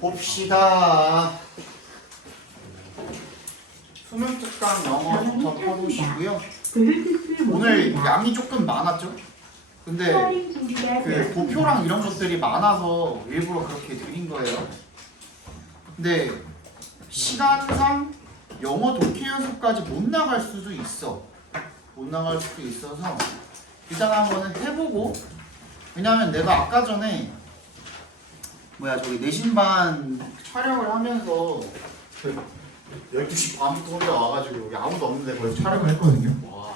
봅시다. 수능 특강 영어부터 펴보시고요. 오늘 양이 조금 많았죠? 근데 그 도표랑 이런 것들이 많아서 일부러 그렇게 드린 거예요. 근데 시간상 영어 독해 연습까지 못 나갈 수도 있어. 못 나갈 수도 있어서 일단 한번 해보고, 왜냐면 내가 아까 전에 저기 내신반 촬영을 하면서 그 12시 반부터 혼자 와가지고 여기 아무도 없는데 거기서 촬영을 했거든요. 와.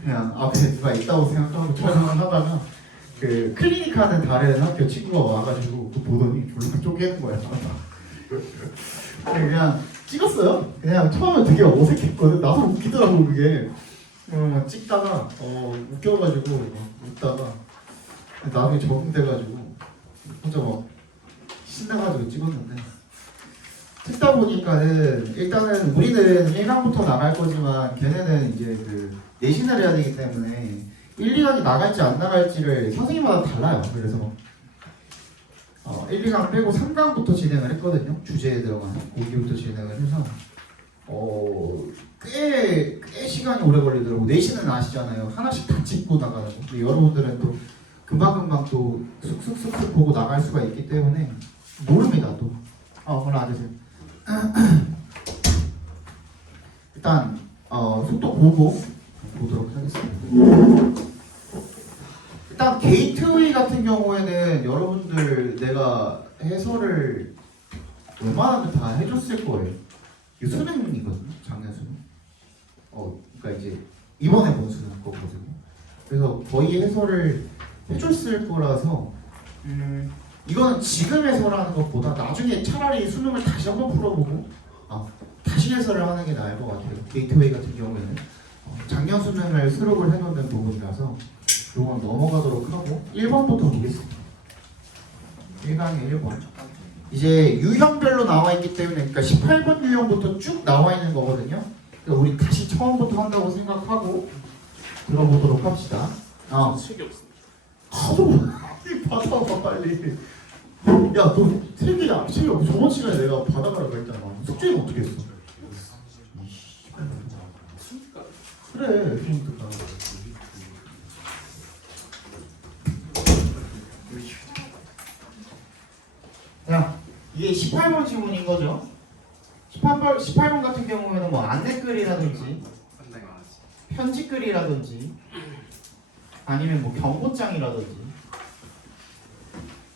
그냥 앞에 누가 있다고 생각하고 촬영을 하다가 그 클리닉하는 다른 학교 친구가 와가지고 또 보더니 졸라 쪼개는 거야. 그냥 찍었어요. 그냥 처음에 되게 어색했거든. 나도 웃기더라고 그게. 찍다가 웃겨가지고 웃다가 나중에 적응돼가지고 혼자 막 신나가지고 찍었는데, 찍다 보니까는 일단은 우리는 1강부터 나갈 거지만 걔네는 이제 그 내신을 해야 되기 때문에 1, 2강이 나갈지 안 나갈지를 선생님마다 달라요. 그래서 1, 2강 빼고 3강부터 진행을 했거든요. 주제에 들어가는 거기부터 진행을 해서 꽤 시간이 오래 걸리더라고. 내신은 아시잖아요. 하나씩 다 찍고 나가는 거. 근데 여러분들은 또 금방금방 또 쑥쑥쑥쑥 보고 나갈 수가 있기 때문에 모릅니다 또. 올라앉으세요. 일단 속도 보고 보도록 하겠습니다. 일단 게이트웨이 같은 경우에는 여러분들 내가 해설을 웬만하면 다 해줬을 거예요. 이게 수능이거든요. 작년 수능. 그러니까 이제 이번에 본 수능 거거든요. 그래서 거의 해설을 해줬을 거라서 이거는 지금 해설하는 것보다 나중에 차라리 수능을 다시 한번 풀어보고 다시 해설을 하는 게 나을 것 같아요. 게이트웨이 같은 경우에는 작년 수능을 수록을 해놓는 부분이라서 이건 넘어가도록 하고 1번부터 보겠습니다. 1강의 1번. 이제 유형별로 나와 있기 때문에, 그러니까 18번 유형부터 쭉 나와 있는 거거든요. 그러니까 우리 다시 처음부터 한다고 생각하고 들어보도록 합시다. 책이 없습니다. 하도 받아봐 빨리. 야, 너 책이 없어. 저번 시간에 내가 받아가라고 했잖아. 숙제는 어떻게 했어? 그래, 그러니까. 야, 이게 18번 지문인 거죠? 18번 같은 경우에는 뭐 안내글이라든지 편지글이라든지 아니면 뭐 경고장이라든지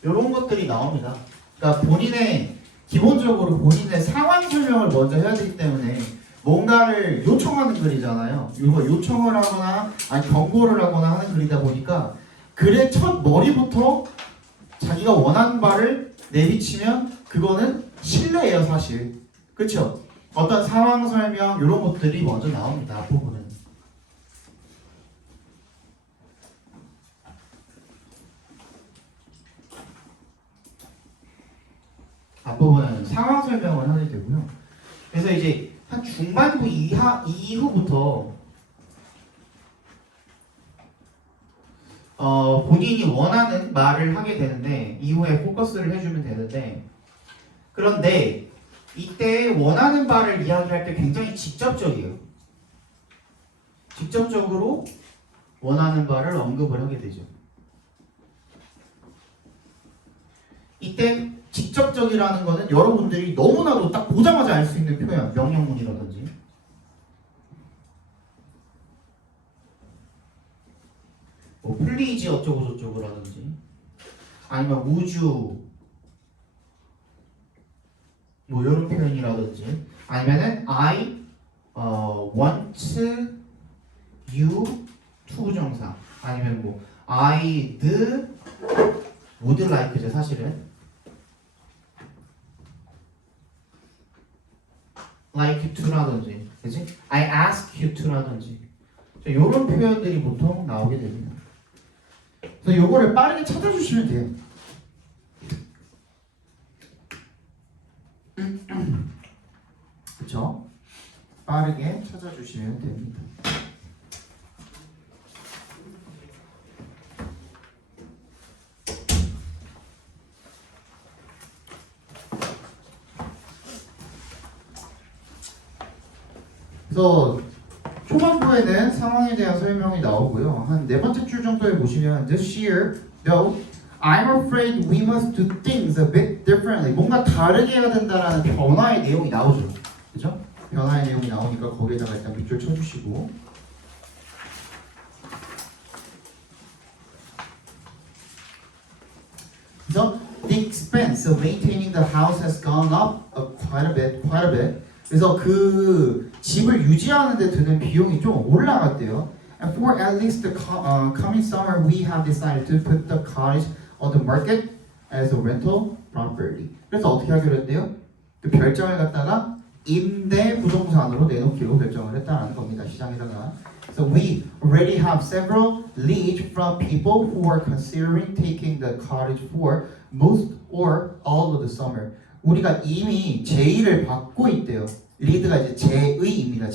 이런 것들이 나옵니다. 그러니까 기본적으로 본인의 상황 설명을 먼저 해야 되기 때문에 뭔가를 요청하는 글이잖아요. 이거 요청을 하거나 아니 경고를 하거나 하는 글이다 보니까 글의 첫 머리부터 자기가 원하는 바를 내비치면 그거는 신뢰예요, 사실. 그렇죠? 어떤 상황 설명 이런 것들이 먼저 나옵니다. 앞부분은. 앞부분은 상황 설명을 하게 되고요. 그래서 이제 한 중반부 이후부터 본인이 원하는 말을 하게 되는데 이후에 포커스를 해주면 되는데, 그런데 이때 원하는 바를 이야기할 때 굉장히 직접적이에요. 직접적으로 원하는 바를 언급을 하게 되죠. 이때 직접적이라는 거는 여러분들이 너무나도 딱 보자마자 알 수 있는 표현, 명령문이라든지 뭐 플리즈 어쩌고 저쩌고라든지 아니면 우주 뭐 이런 표현이라든지 아니면은 I want you to 부정사 아니면 뭐 I'd would like죠 사실은 like you to라든지 그치? I ask you to라든지 이런 표현들이 보통 나오게 됩니다. 그래서 요거를 빠르게 찾아주시면 돼요. 그쵸? 빠르게 찾아주시면 됩니다. 그래서 초반부에는 상황에 대한 설명이 나오고요. 한 네 번째 줄 정도에 보시면 This year, though, I'm afraid we must do things a bit differently. 뭔가 다르게 해야 된다라는 변화의 내용이 나오죠. 그죠? 변화의 내용이 나오니까 거기에다가 일단 밑줄 쳐주시고 그래서 the expense of maintaining the house has gone up quite a bit. 그래서 그 집을 유지하는 데 드는 비용이 좀 올라갔대요. And for at least the coming summer, we have decided to put the cottage on the market as a rental property. 그래서 어떻게 하기로 했대요? 그 별장을 갖다가 임대 부동산으로 내놓기로 결정을 했다는 겁니다. 시장에다가. So we already have several leads from people who are considering taking the cottage for most or all of the summer. 우리가 이미 제의를 받고 있대요. 리드가 이제 제의입니다.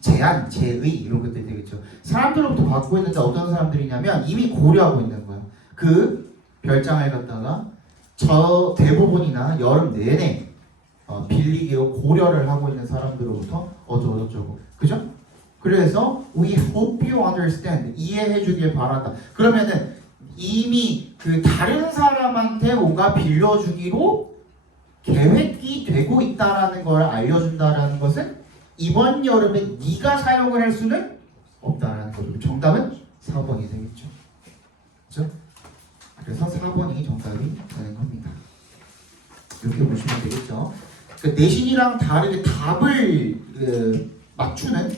제안, 제의 이런 것들이 되겠죠. 사람들로부터 받고 있는데 어떤 사람들이냐면 이미 고려하고 있는 거예요. 그 별장을 갖다가 저 대부분이나 여름 내내 빌리기로 고려를 하고 있는 사람들로부터 어쩌고저쩌고, 그죠? 그래서 we hope you understand, 이해해 주길 바란다. 그러면은 이미 그 다른 사람한테 뭔가 빌려주기로 계획이 되고 있다라는 걸 알려준다라는 것은 이번 여름에 네가 사용을 할 수는 없다라는 거죠. 정답은 4번이 되겠죠. 그렇죠? 그래서 4번이 정답이 되는 겁니다. 이렇게 보시면 되겠죠. 그 내신이랑 다르게 답을 맞추는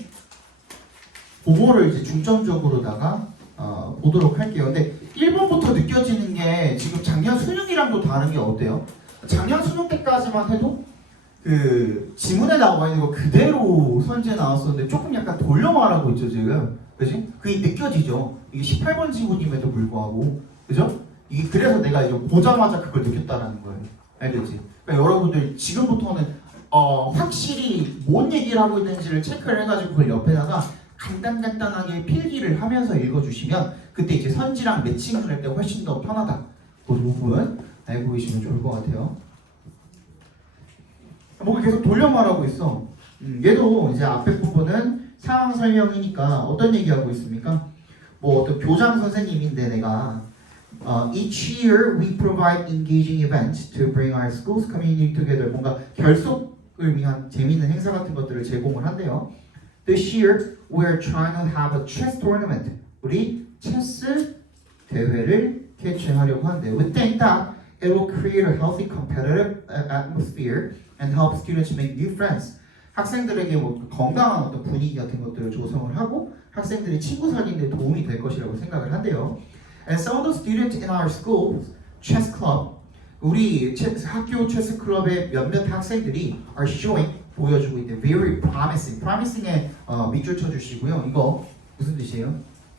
그거를 이제 중점적으로다가 보도록 할게요. 근데 1번부터 느껴지는 게 지금 작년 수능이랑도 다른 게 어때요? 작년 수능 때까지만 해도 그 지문에 나와 있는 거 그대로 선지에 나왔었는데 조금 약간 돌려 말하고 있죠 지금, 그지? 그게 느껴지죠. 이게 18번 지문임에도 불구하고, 그죠? 이게 그래서 내가 이제 보자마자 그걸 느꼈다라는 거예요. 알겠지? 그러니까 여러분들 지금부터는 확실히 뭔 얘기를 하고 있는지를 체크를 해가지고 그걸 옆에다가 간단하게 필기를 하면서 읽어주시면 그때 이제 선지랑 매칭을 할 때 훨씬 더 편하다. 그 부분 알고 계시면 좋을 것 같아요. 뭔가 계속 돌려 말하고 있어. 얘도 이제 앞에 부분은 상황 설명이니까 어떤 얘기하고 있습니까? 뭐 어떤 교장 선생님인데 내가 each year we provide engaging events to bring our schools community together. 뭔가 결속을 위한 재미있는 행사 같은 것들을 제공을 한대요. This year we're trying to have a chess tournament. 우리 체스 대회를 개최하려고 하는데 we think that it will create a healthy competitive atmosphere and help students make new friends. 학생들에게 뭐 건강한 어떤 분위기 같은 것들을 조성을 하고 학생들이 친구 사귀는 데 도움이 될 것이라고 생각을 한대요. And some of the students in our school chess club, 우리 학교 체스 클럽의 몇몇 학생들이 are showing, 보여주고 있대. Very promising. promising에 밑줄 쳐주시고요. 이거 무슨 뜻이에요?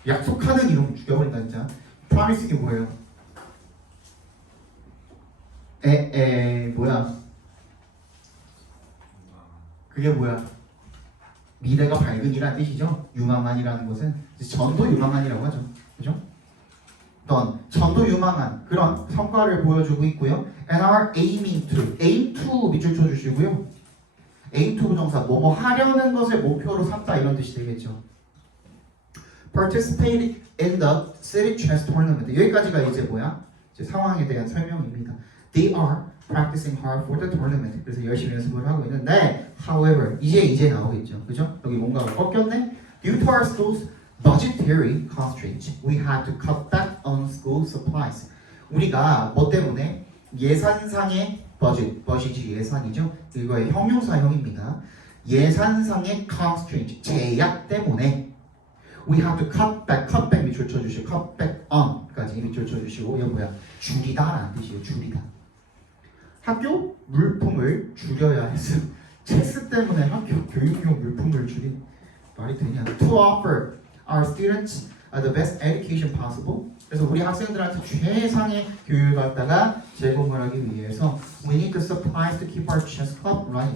약속하는 이름 죽여버린다 진짜. promising이 뭐예요? 뭐야? 그게 뭐야? 미래가 밝은이라는 뜻이죠. 유망한이라는 것은 전도 유망한이라고 하죠. 그죠? 어떤 전도 유망한 그런 성과를 보여주고 있고요. And are aiming to, aim to 밑줄 쳐주시고요. aim to 부정사 뭐뭐 하려는 것을 목표로 삼다 이런 뜻이 되겠죠. Participate in the city chess tournament. 여기까지가 이제 뭐야? 이제 상황에 대한 설명입니다. They are practicing hard for the tournament. 그래서 열심히 연습을 하고 있는데, however, 이제 나오겠죠, 그죠? 여기 뭔가가 꺾였네. Due to our school's budgetary constraints, we had to cut back on school supplies. 우리가 뭐 때문에 예산상의 budget이 예산이죠. 이거의 형용사형입니다. 예산상의 constraint, 제약 때문에 we have to cut back 밑줄 쳐주시고 cut back on까지 밑줄 쳐주시고 이거 뭐야? 줄이다라는 뜻이에요. 줄이다. 학교 물품을 줄여야 했어. 체스 때문에 학교 교육용 물품을 줄인 말이 되냐? To offer our students the best education possible. 그래서 우리 학생들한테 최상의 교육을 갖다가 제공을 하기 위해서 we need the supplies to keep our chess club running.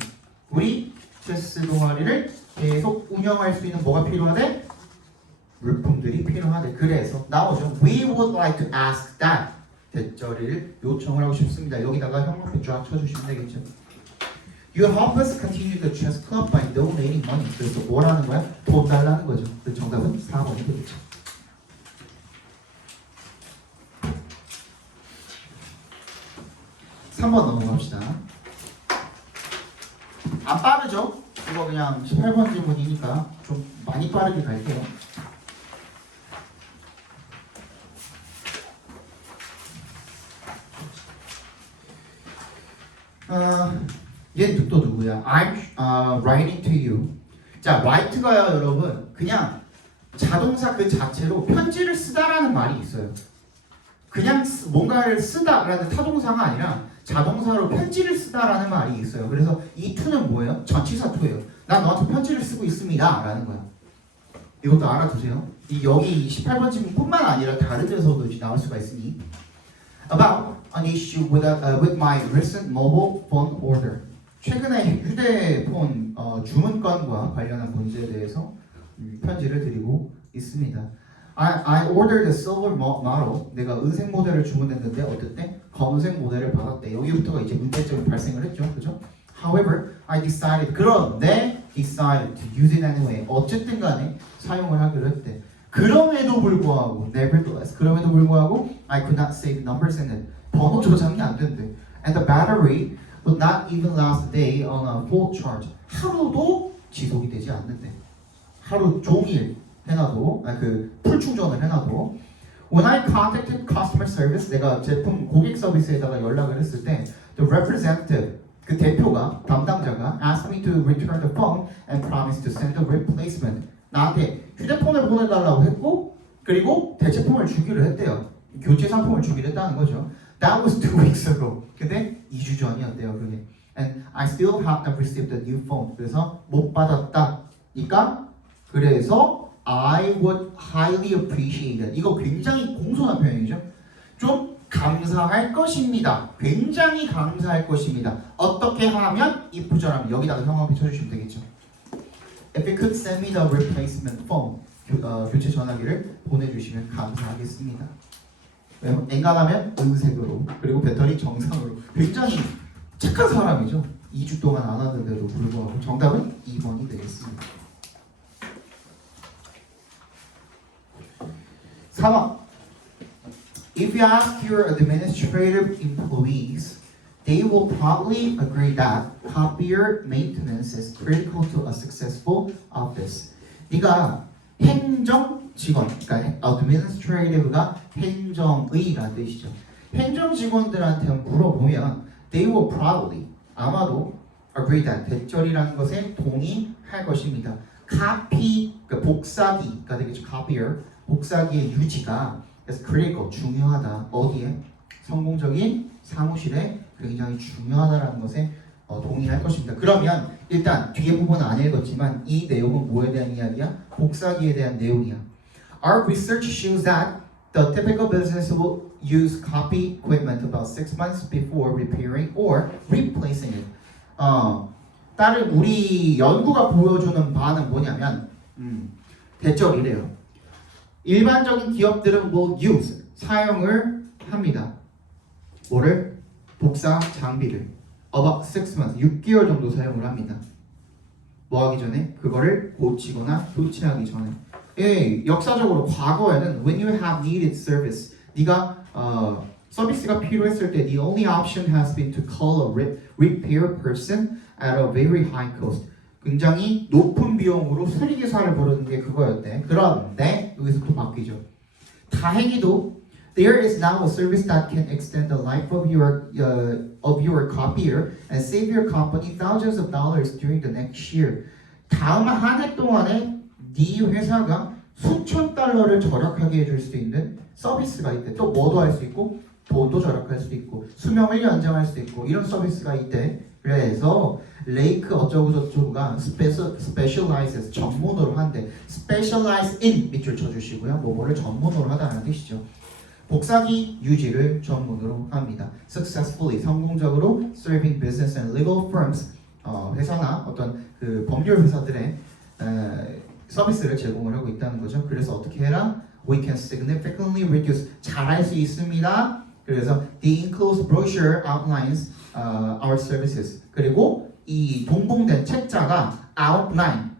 우리 체스 동아리를 계속 운영할 수 있는 뭐가 필요하대? 물품들이 필요하대. 그래서 나오죠. We would like to ask that. 대절을 요청을 하고 싶습니다. 여기다가 형용사 쫙 쳐주시면 되겠죠. You help us continue the chess club by donating money. 그래서 뭐라는 거야? 돈 달라는 거죠. 그래서 정답은 4번이 되겠죠. 3번 넘어갑시다. 안 빠르죠? 이거 그냥 18번 질문이니까 좀 많이 빠르게 갈게요. 얘는 또 누구야? I'm writing to you. 자, write가요, 여러분. 그냥 자동사 그 자체로 편지를 쓰다라는 말이 있어요. 그냥 뭔가를 쓰다라는 타동사가 아니라 자동사로 편지를 쓰다라는 말이 있어요. 그래서 이 to는 뭐예요? 전치사 to예요. 난 너한테 편지를 쓰고 있습니다. 라는 거야. 이것도 알아두세요. 여기 18번 질문뿐만 아니라 다른 데서도 나올 수가 있으니. About an issue with my recent mobile phone order. 최근에 휴대폰 주문건과 관련한 문제에 대해서 편지를 드리고 있습니다. I ordered a silver model. 내가 은색 모델을 주문했는데 어땠대? 검은색 모델을 받았대. 여기부터가 이제 문제점이 발생을 했죠, 그죠? However, I decided. 그런데 decided to use it anyway. 어쨌든 간에 사용을 하기로 했대. 그럼에도 불구하고, nevertheless, 그럼에도 불구하고, I could not save numbers in it. 번호 저장이 안 된대. And the battery would not even last a day on a full charge. 하루도 지속이 되지 않는데. 하루 종일 해놔도, 풀 충전을 해놔도. When I contacted customer service, 내가 제품 고객 서비스에다가 연락을 했을 때, the representative, 그 대표가, 담당자가 asked me to return the phone and promised to send a replacement. 나한테 휴대폰을 보내달라고 했고, 그리고 대체품을 주기로 했대요. 교체 상품을 주기로 했다는 거죠. That was 2 weeks ago. 근데 2주 전이었대요, 그게. And I still haven't received a new phone. 그래서 못 받았다니까. 그래서 I would highly appreciate it. 이거 굉장히 공손한 표현이죠. 좀 감사할 것입니다. 굉장히 감사할 것입니다. 어떻게 하면 이 부절하면 여기다가 형광펜 쳐주시면 되겠죠. If you could send me the replacement phone, 교체 전화기를 보내주시면 감사하겠습니다. 엔간하면 은색으로, 그리고 배터리 정상으로. 굉장히 착한 사람이죠. 2주 동안 안 왔는데도 불구하고. 정답은 2번이 되겠습니다. 4번. If you ask your administrative employees, they will probably agree that copier maintenance is critical to a successful office. 네가 행정 직원, 그러니까 administrative가 행정의라는 뜻이죠. 행정 직원들한테 물어보면 they will probably, 아마도 agree that, 대절이라는 것에 동의할 것입니다. copy, 그러니까 복사기가 되겠죠. copier, 복사기의 유지가 그래서 critical, 중요하다. 어디에? 성공적인 사무실에 굉장히 중요하다라는 것에 동의할 것입니다. 그러면 일단 뒤에 부분은 안 읽었지만 이 내용은 뭐에 대한 이야기야? 복사기에 대한 내용이야. Our research shows that the typical business will use copy equipment about 6 months before repairing or replacing it. 다른 우리 연구가 보여주는 바는 뭐냐면 대절이래요. 일반적인 기업들은 will use, 사용을 합니다. 뭐를? 복사 장비를 about 6 months, 6개월 정도 사용을 합니다. 뭐 하기 전에? 그거를 고치거나 교체하기 전에. 역사적으로 과거에는 when you have needed service, 네가 서비스가 필요했을 때 the only option has been to call a repair person at a very high cost. 굉장히 높은 비용으로 수리기사를 부르는 게 그거였대. 그런데 여기서 또 바뀌죠. 다행히도 there is now a service that can extend the life of your copier and save your company thousands of dollars during the next year. 다음 한 해 동안에 네 회사가 수천 달러를 절약하게 해줄 수 있는 서비스가 있대. 또 뭐도 할 수 있고 돈도 절약할 수도 있고 수명을 연장할 수도 있고 이런 서비스가 있대. 그래서 레이크 어쩌고 저쩌고가 specializes, 전문으로 한대. specialize in 밑줄 쳐주시고요. 뭐를 전문으로 하다는 뜻이죠. 복사기 유지를 전문으로 합니다. successfully, 성공적으로 serving business and legal firms, 회사나 어떤 그 법률 회사들의 서비스를 제공을 하고 있다는 거죠. 그래서 어떻게 해라? We can significantly reduce, 잘할 수 있습니다. 그래서 the enclosed brochure outlines our services. 그리고 이 동봉된 책자가 outline,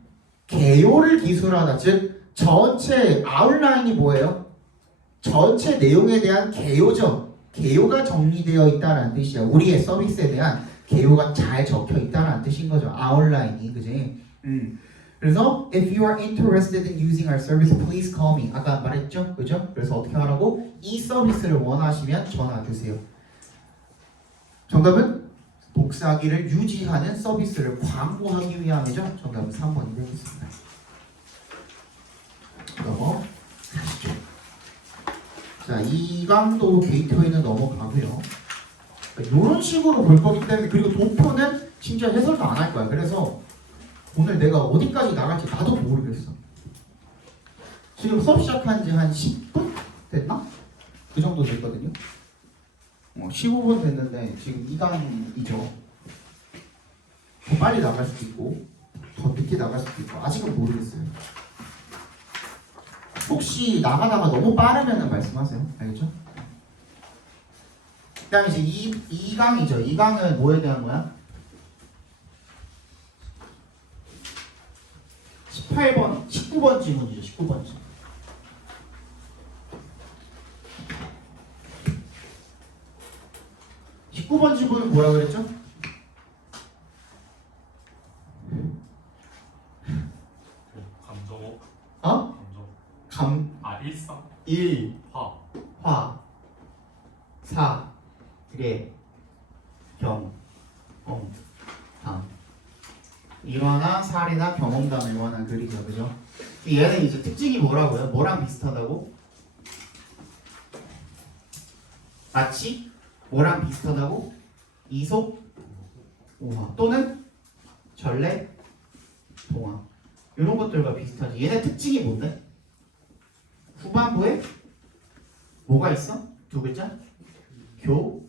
개요를 기술하다. 즉 전체 아웃라인이 뭐예요? 전체 내용에 대한 개요죠. 개요가 정리되어 있다는 뜻이야. 우리의 서비스에 대한 개요가 잘 적혀 있다는 뜻인 거죠. 아웃라인이, 그지? 그래서 if you are interested in using our service, please call me. 아까 말했죠, 그죠? 그래서 어떻게 하라고? 이 서비스를 원하시면 전화 주세요. 정답은 복사기를 유지하는 서비스를 광고하기 위함이죠. 정답은 3번이 되겠습니다. 넘어가시죠. 자, 2강도 게이트웨이는 넘어가고요. 이런 식으로 볼 거기 때문에, 그리고 도표는 진짜 해설도 안 할 거야. 그래서 오늘 내가 어디까지 나갈지 나도 모르겠어. 지금 수업 시작한 지 한 10분 됐나? 그 정도 됐거든요. 15분 됐는데 지금 2강이죠. 더 빨리 나갈 수도 있고 더 늦게 나갈 수도 있고 아직은 모르겠어요. 혹시 나가다가 너무 빠르면 말씀하세요. 알겠죠? 그 다음에 이제 2강이죠. 2강은 뭐에 대한 거야? 18번, 19번 질문이죠. 19번 질문. 19번 질문은 뭐라 그랬죠? 감정어? 어? 감정. 일상. 1. 화. 4. 래. 경. 당. 일화나 사례나 경험담을 원한 글이죠, 그죠? 얘는 이제 특징이 뭐라고요? 뭐랑 비슷하다고? 마치 뭐랑 비슷하다고? 이솝, 오화 또는 전래, 동화 이런 것들과 비슷하지. 얘네 특징이 뭔데? 후반부에 뭐가 있어? 두 글자? 교훈.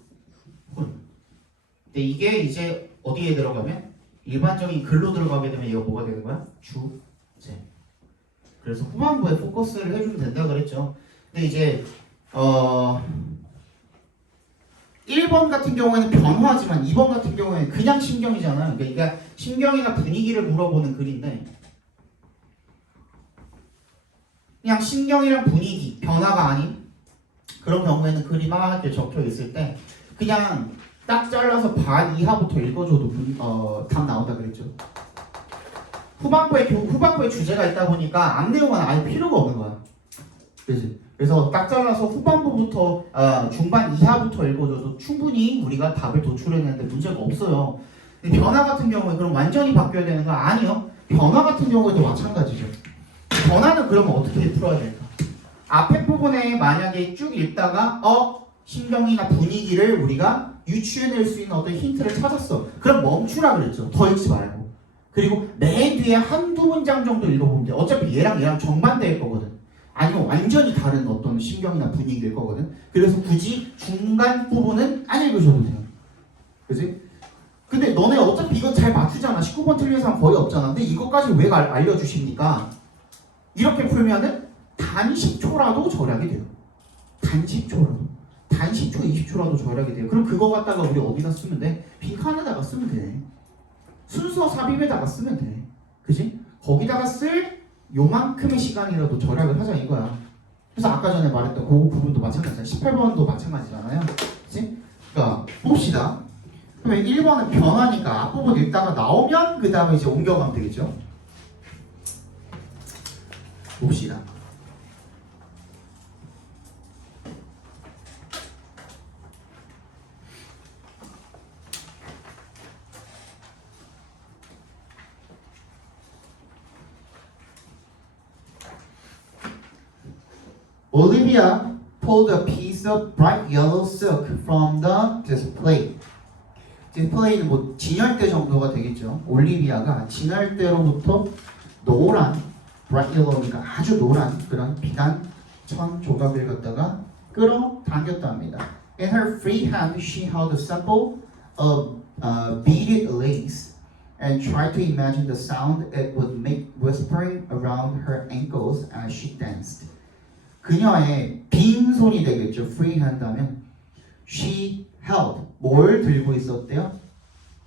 근데 이게 이제 어디에 들어가면? 일반적인 글로 들어가게 되면 얘가 뭐가 되는 거야? 주제. 그래서 후반부에 포커스를 해주면 된다 그랬죠. 근데 이제 1번 같은 경우에는 변화지만 2번 같은 경우에는 그냥 신경이잖아요. 그러니까 신경이나 분위기를 물어보는 글인데 그냥 신경이랑 분위기, 변화가 아닌 그런 경우에는 글이 막 이렇게 적혀 있을 때 그냥 딱 잘라서 반 이하부터 읽어줘도 답 나온다 그랬죠. 후반부에 주제가 있다 보니까 앞 내용은 아예 필요가 없는 거야. 그렇지? 그래서 딱 잘라서 후반부부터 중반 이하부터 읽어줘도 충분히 우리가 답을 도출해내는데 문제가 없어요. 근데 변화 같은 경우에 그럼 완전히 바뀌어야 되는 거 아니요. 변화 같은 경우에도 마찬가지죠. 변화는 그러면 어떻게 풀어야 될까? 앞에 부분에 만약에 쭉 읽다가 신경이나 분위기를 우리가 유추해낼 수 있는 어떤 힌트를 찾았어. 그럼 멈추라 그랬죠. 더 읽지 말고. 그리고 맨 뒤에 한두 문장 정도 읽어보면 돼. 어차피 얘랑 정반대일 거거든. 아니면 완전히 다른 어떤 신경이나 분위기일 거거든. 그래서 굳이 중간 부분은 안 읽으셔도 돼요. 그지? 근데 너네 어차피 이거 잘 맞추잖아. 19번 틀린 사람 거의 없잖아. 근데 이것까지 왜 알려주십니까? 이렇게 풀면은 단 10초라도 절약이 돼요. 단 10초라도. 단 10초, 20초라도 절약이 돼요. 그럼 그거 갖다가 우리 어디다 쓰면 돼? 빈칸에다가 쓰면 돼. 순서 삽입에다가 쓰면 돼. 그지? 거기다가 쓸 요만큼의 시간이라도 절약을 하자 이거야. 그래서 아까 전에 말했던 그 부분도 마찬가지야. 18번도 마찬가지잖아요. 그치? 그러니까 봅시다. 그러면 1번은 변화니까 앞부분 읽다가 나오면 그 다음에 이제 옮겨가면 되겠죠. 봅시다. Olivia pulled a piece of bright yellow silk from the display. 디스플레이는 뭐 진열대 정도가 되겠죠. 올리비아가 진열대로부터 노란, bright yellow니까 아주 노란 그런 비단 천 조각을 갖다가 끌어당겼다 합니다. In her free hand, she held a sample of beaded lace and tried to imagine the sound it would make whispering around her ankles as she danced. 그녀의 빈손이 되겠죠. free hand 하면 she held 뭘 들고 있었대요?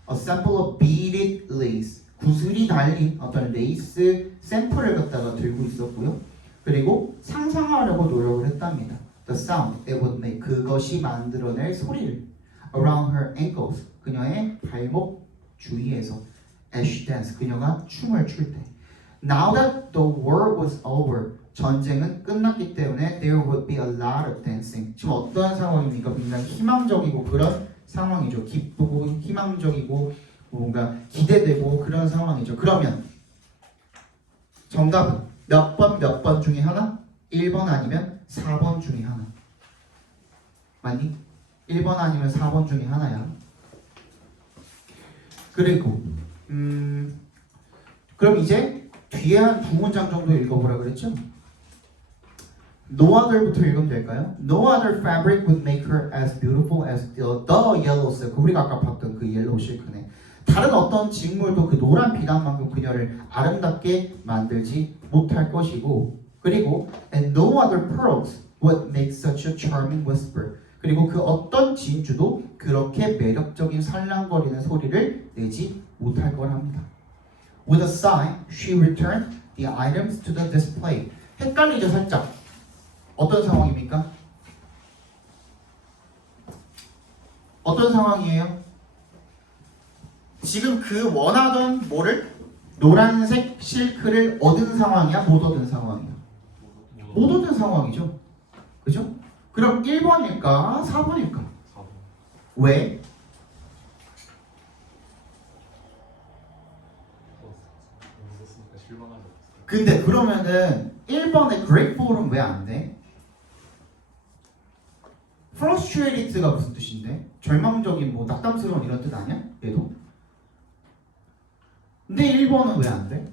a sample of beaded lace. 구슬이 달린 어떤 레이스 샘플을 갖다가 들고 있었고요. 그리고 상상하려고 노력을 했답니다. The sound it would make. 그것이 만들어낼 소리를. Around her ankles. 그녀의 발목 주위에서. As she danced. 그녀가 춤을 출 때. Now that the war was over. 전쟁은 끝났기 때문에 there would be a lot of dancing. 지금 어떤 상황입니까? 굉장히 희망적이고 그런 상황이죠. 기쁘고 희망적이고 뭔가 기대되고 그런 상황이죠. 그러면 정답은 몇 번 중에 하나? 1번 아니면 4번 중에 하나. 맞니? 1번 아니면 4번 중에 하나야. 그리고 그럼 이제 뒤에 한 두 문장 정도 읽어보라 그랬죠? No other부터 읽으면 될까요? No other fabric would make her as beautiful as the yellow silk. 우리가 아까 봤던 그 옐로우 실크네. 다른 어떤 직물도 그 노란 비단만큼 그녀를 아름답게 만들지 못할 것이고, 그리고 and no other pearls would make such a charming whisper. 그리고 그 어떤 진주도 그렇게 매력적인 살랑거리는 소리를 내지 못할 거랍니다. With a sigh, she returned the items to the display. 헷갈리죠, 살짝. 어떤 상황입니까? 어떤 상황이에요? 지금 그 원하던 뭐를? 노란색 실크를 얻은 상황이야? 못 얻은 상황이야? 못 얻은 상황이죠. 그죠? 그럼 1번일까? 4번일까? 4번. 왜? 없었으니까 실망하지 않았어요. 근데 그러면은 1번의 grateful은 왜 안 돼? frustrated가 무슨 뜻인데? 절망적인 뭐 낙담스러운 이런 뜻 아니야? 얘도? 근데 1번은 왜 안 돼?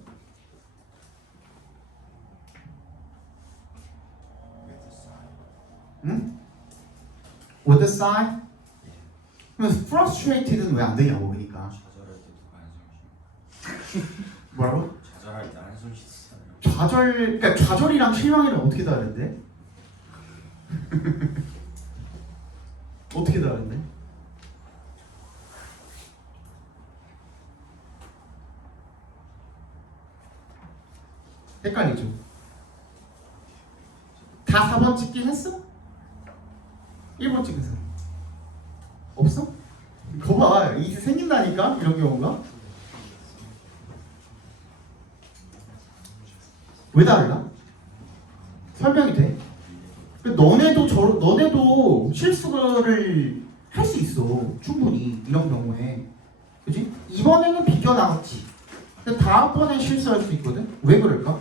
응? With the sigh? 그럼 frustrated는 왜 안 되냐고 그러니까. 좌절할 때 누가 한숨 쉬어? 뭐라고? 좌절할 때 한숨 쉬어요. 그러니까 좌절이랑 실망이랑 어떻게 다른데? 어떻게 다른데? 헷갈리죠? 다 4번 찍긴 했어? 1번 찍은 사람 없어? 거봐 이게 생긴다니까 이런 경우가 왜 달라? 설명이 돼? 너네도 실수를 할 수 있어 충분히 이런 경우에 그지? 이번에는 비겨 나갔지 근데 다음번엔 실수할 수 있거든? 왜 그럴까?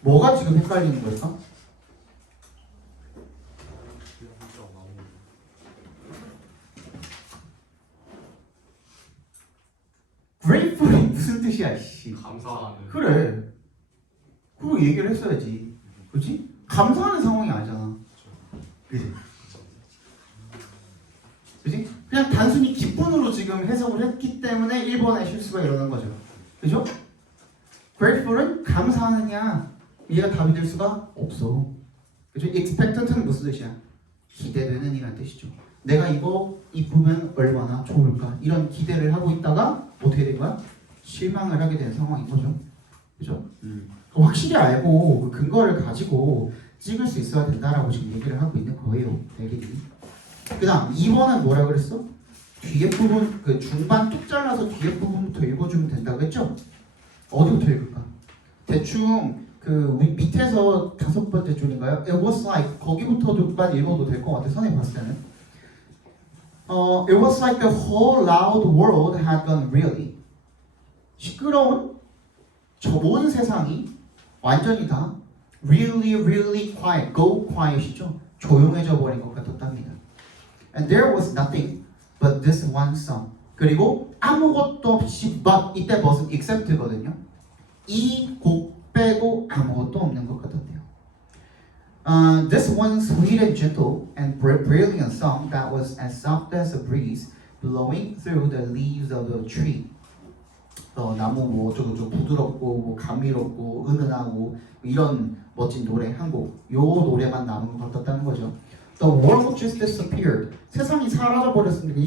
뭐가 지금 헷갈리는 걸까? grateful이 무슨 뜻이야 씨. 감사하는. 그래 그거 얘기를 했어야지 그지? 감사하는 상황이 아니잖아 그지? 그지? 그냥 단순히 기쁨으로 지금 해석을 했기 때문에 1번의 실수가 일어난 거죠 그죠? grateful은 감사하느냐 얘가 답이 될 수가 없어 그죠? expectant는 무슨 뜻이야? 기대되는 이란 뜻이죠 내가 이거 입으면 얼마나 좋을까 이런 기대를 하고 있다가 어떻게 된 거야? 실망을 하게 된 상황인 거죠 그죠? 확실히 알고 그 근거를 가지고 찍을 수 있어야 된다라고 지금 얘기를 하고 있는 거예요 대리님 그 다음 2번은 뭐라 그랬어? 뒤에 부분 그 중반 뚝 잘라서 뒤에 부분부터 읽어주면 된다고 했죠? 어디부터 읽을까? 대충 그 밑에서 5번째 줄인가요? It was like 거기부터만 읽어도 될 것 같아 선생님 봤을 때는 It was like the whole loud world had gone really 시끄러운 저 온 세상이 완전히 다 really quiet go quiet이죠 조용해져 버린 것 같았답니다 And there was nothing but this one song 그리고 아무것도 없이 but 이때 but은 except거든요 이 곡 빼고 아무것도 없는 것 같았대요 This one sweet and gentle and brilliant song that was as soft as a breeze blowing through the leaves of the tree 나무 뭐 어쩌고저쩌고 부드럽고 뭐 감미롭고 은은하고 이런 멋진 노래 한 곡 요 노래만 남은 것 같았다는 거죠 The world just disappeared. 세상이 사라져 버렸습니다.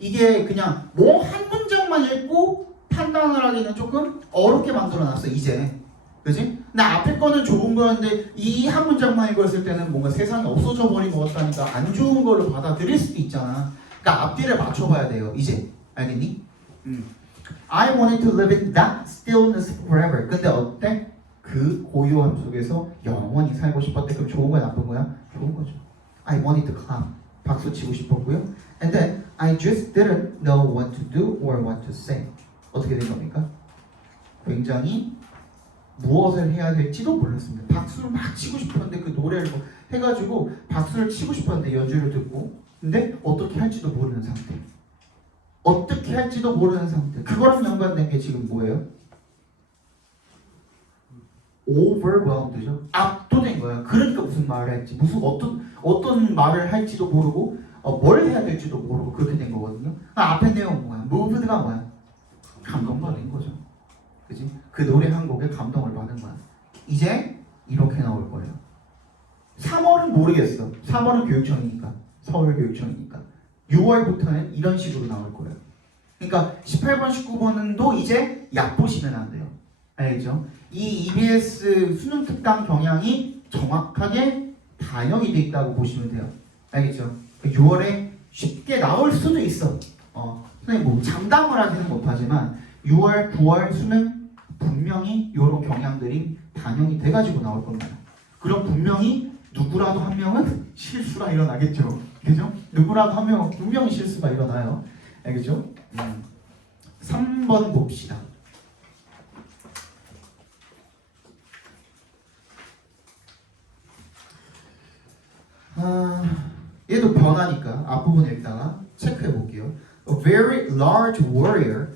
이게 그냥 뭐 한 문장만 읽고 판단을 하기는 조금 어렵게 만들어놨어 이제. 그지? 나 앞에 거는 좋은 거였는데 이 한 문장만 읽었을 때는 뭔가 세상이 없어져 버린 것 같다니까 안 좋은 거를 받아들일 수도 있잖아. 그러니까 앞뒤를 맞춰봐야 돼요 이제. 알겠니? I wanted to live in that stillness forever. 근데 어때? 그 고요함 속에서 영원히 살고 싶었대. 그럼 좋은 거야 나쁜 거야? 좋은 거죠. I wanted to clap. 박수 치고 싶었고요. And then I just didn't know what to do or what to say. 어떻게 된 겁니까? 굉장히 무엇을 해야 될지도 몰랐습니다. 박수를 막 치고 싶었는데 그 노래를 뭐 해가지고 박수를 치고 싶었는데 연주를 듣고 근데 어떻게 할지도 모르는 상태. 어떻게 할지도 모르는 상태. 그거랑 연관된 게 지금 뭐예요? overwhelmed죠. 압도된 거야. 그러니까 무슨 말을 할지, 무슨 어떤 말을 할지도 모르고 뭘 해야 될지도 모르고 그렇게 된 거거든요. 앞에 내용 뭐야? moved가 뭐야? 감동받은 거죠. 그지? 그 노래 한 곡에 감동을 받은 거야. 이제 이렇게 나올 거예요. 3월은 모르겠어. 3월은 교육청이니까. 서울교육청이니까. 6월부터는 이런 식으로 나올 거예요. 그러니까 18번, 19번도 이제 약 보시면 안 돼요. 알겠죠? 이 EBS 수능 특강 경향이 정확하게 반영이 돼 있다고 보시면 돼요. 알겠죠? 6월에 쉽게 나올 수도 있어. 선생님 뭐 장담을 하지는 못하지만 6월, 9월 수능 분명히 이런 경향들이 반영이 돼가지고 나올 겁니다. 그럼 분명히 누구라도 한 명은 실수가 일어나겠죠. 그죠? 누구라도 한 명은 분명히 실수가 일어나요. 알겠죠? 3번 봅시다. 얘도 변하니까 앞부분 읽다가 체크해 볼게요. A very large warrior,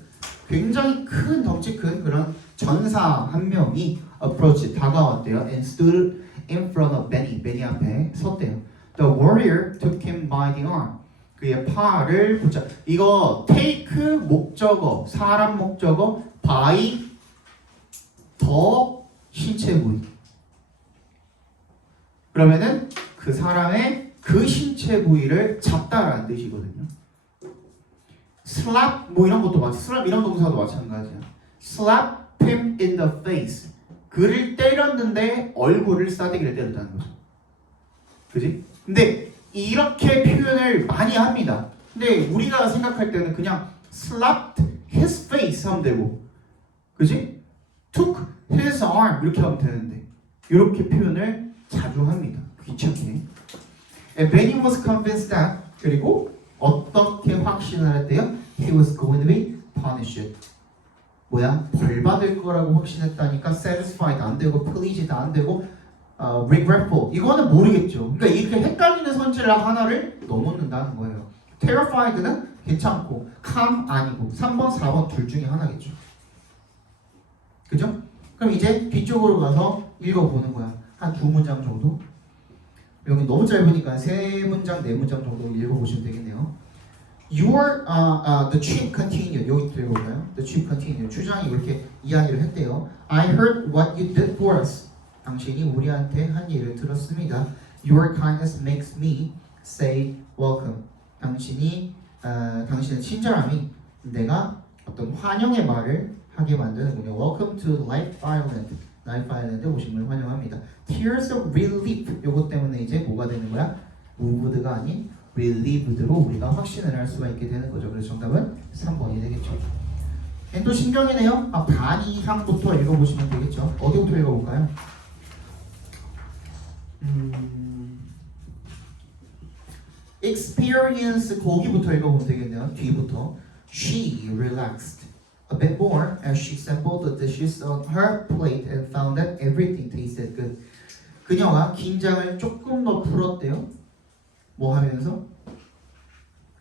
굉장히 큰 덩치 큰 그런 전사 한 명이 approach 다가왔대요. And stood in front of Benny. Benny 앞에 섰대요. The warrior took him by the arm. 그의 팔을 붙잡. 이거 take 목적어, 사람 목적어, by 더 신체 부위. 그러면은 그 사람의 그 신체 부위를 잡다라는 뜻이거든요. slap 뭐 이런 것도 slap 이런 동사도 마찬가지야. slap him in the face. 그를 때렸는데 얼굴을 싸대기를 때렸다는 거죠. 그지? 근데 이렇게 표현을 많이 합니다. 근데 우리가 생각할 때는 그냥 slapped his face 하면 되고, 그지? took his arm 이렇게 하면 되는데 이렇게 표현을 자주 합니다. 귀찮게. And Benny was convinced that 그리고 어떻게 확신을 했대요? He was going to be punished. 뭐야? 벌 받을 거라고 확신했다니까 satisfied 안 되고 pleased 안 되고 regretful 이거는 모르겠죠. 그러니까 이렇게 헷갈리는 선지를 하나를 넣어놓는다는 거예요. terrified는 괜찮고 calm 아니고 3번, 4번 둘 중에 하나겠죠. 그죠? 그럼 이제 뒤쪽으로 가서 읽어보는 거야. 한 2문장 정도. 여기 너무 짧으니까 3문장, 4문장 정도 읽어보시면 되겠네요. The trip continued. 여기부터 읽어볼까요? The trip continued. 주장이 이렇게 이야기를 했대요. I heard what you did for us. 당신이 우리한테 한 일을 들었습니다. Your kindness makes me say welcome. 당신의 친절함이 내가 어떤 환영의 말을 하게 만드는군요. Welcome to Life Island. Life Island에 오신 걸 환영합니다. Tears of relief. 요것 때문에 이제 뭐가 되는 거야? moved가 아닌 relieved로 우리가 확신을 할 수가 있게 되는 거죠. 그래서 정답은 3번이 되겠죠. 또 신경이네요. 반 이상부터 읽어보시면 되겠죠. 어디부터 읽어볼까요? experience 거기부터 읽어보면 되겠네요. 뒤부터. She relaxed a bit more as she sampled the dishes on her plate and found that everything tasted good. 그녀가 긴장을 조금 더 풀었대요. 뭐 하면서?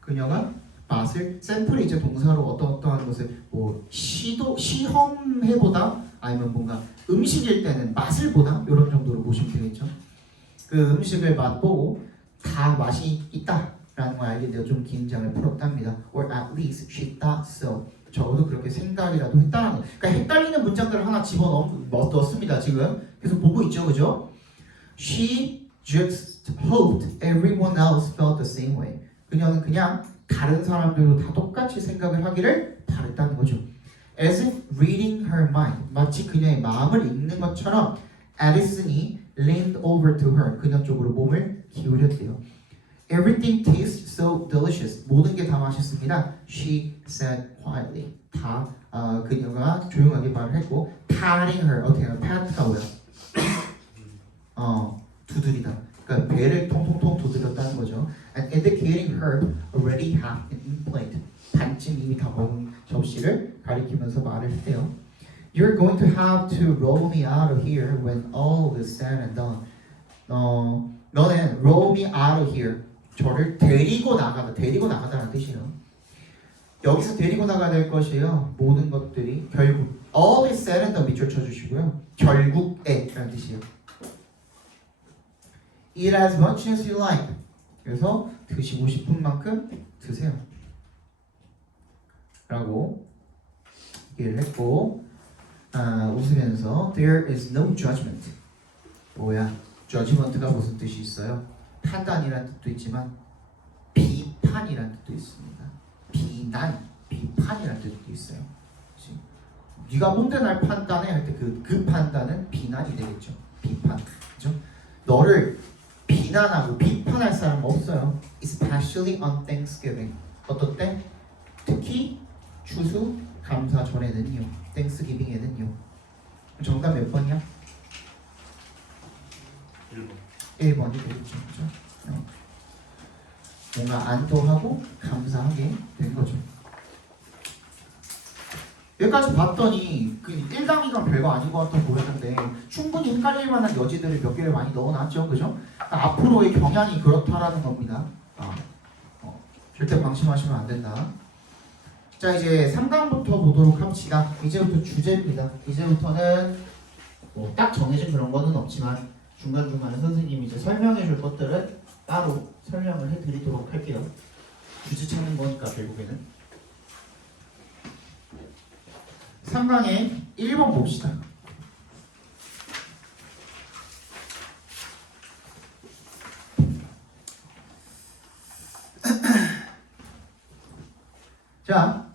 그녀가 맛을 샘플이 이제 동사로 어떠한 것을 뭐 시험해보다 아니면 뭔가 음식일 때는 맛을 보다 이런 정도로 보시면 되겠죠. 그 음식을 맛보고 다 맛이 있다라는 걸 알게 되어 좀 긴장을 풀었답니다. Or at least she thought so. 적어도 그렇게 생각이라도 했다는 거. 그러니까 헷갈리는 문장들을 하나 집어넣습니다. 지금 계속 보고 있죠, 그죠? She just hoped everyone else felt the same way. 그녀는 그냥 다른 사람들도 다 똑같이 생각을 하기를 바랬다는 거죠. As if reading her mind, 마치 그녀의 마음을 읽는 것처럼 에디슨이 leaned over to her, 그녀 쪽으로 몸을 기울였대요. Everything tastes so delicious. 모든 게 다 맛있습니다. She said quietly. 다 그녀가 조용하게 말을 했고, patting her. 어떻게 해요? pat가 뭐야? 두드리다. 그러니까 배를 통통통 두드렸다는 거죠. And indicating her already have an plate. 반쯤 이미 다 먹은 접시를 가리키면서 말을 했대요. You're going to have to roll me out of here when all is said and done. 너는 roll me out of here. 저를 데리고 나가다라는 뜻이에요. 여기서 데리고 나가야 될 것이에요. 모든 것들이 결국 all is said and done 밑줄 쳐주시고요. 결국에라는 뜻이에요. Eat as much as you like. 그래서 드시고 싶은 만큼 드세요. 라고 얘기를 했고 웃으면서 There is no judgment. 뭐야? judgment가 무슨 뜻이 있어요? 판단이라는 뜻도 있지만 비판이라는 뜻도 있습니다. 비판이라는 뜻도 있어요. 그치? 네가 뭔데 날 판단해 할 때 그 판단은 비난이 되겠죠. 비판. 그죠? 너를 비난하고 비판할 사람 없어요. Especially on Thanksgiving. 어떤 때? 특히 추수 감사 전에는요. Thanksgiving에는요. 정답 몇 번이야? 1번이 되겠죠. 그죠? 뭔가 안도하고 감사하게 된 거죠. 여기까지 봤더니 그 1단계가 별거 아닌 것 같아 보였는데 충분히 헷갈릴 만한 여지들을 몇 개를 많이 넣어놨죠. 그죠? 그러니까 앞으로의 경향이 그렇다라는 겁니다. 절대 방심하시면 안 된다. 자, 이제 3강부터 보도록 합시다. 이제부터 주제입니다. 이제부터는 뭐 딱 정해진 그런 거는 없지만 중간중간에 선생님이 이제 설명해 줄 것들은 따로 설명을 해드리도록 할게요. 주제 찾는 거니까 결국에는 3강의 1번 봅시다. 자,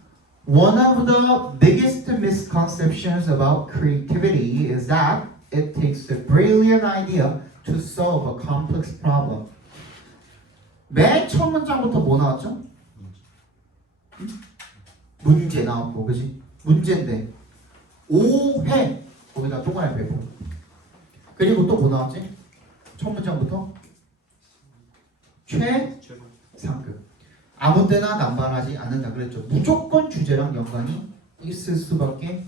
one of the biggest misconceptions about creativity is that it takes a brilliant idea to solve a complex problem. 맨 첫 문장부터 뭐 나왔죠? 문제 나왔고, 그지? 문제인데 오해 거기다 동그라미 빼고 그리고 또 뭐 나왔지? 첫 문장부터 최상급 아무 때나 남발하지 않는다 그랬죠. 무조건 주제랑 연관이 있을 수밖에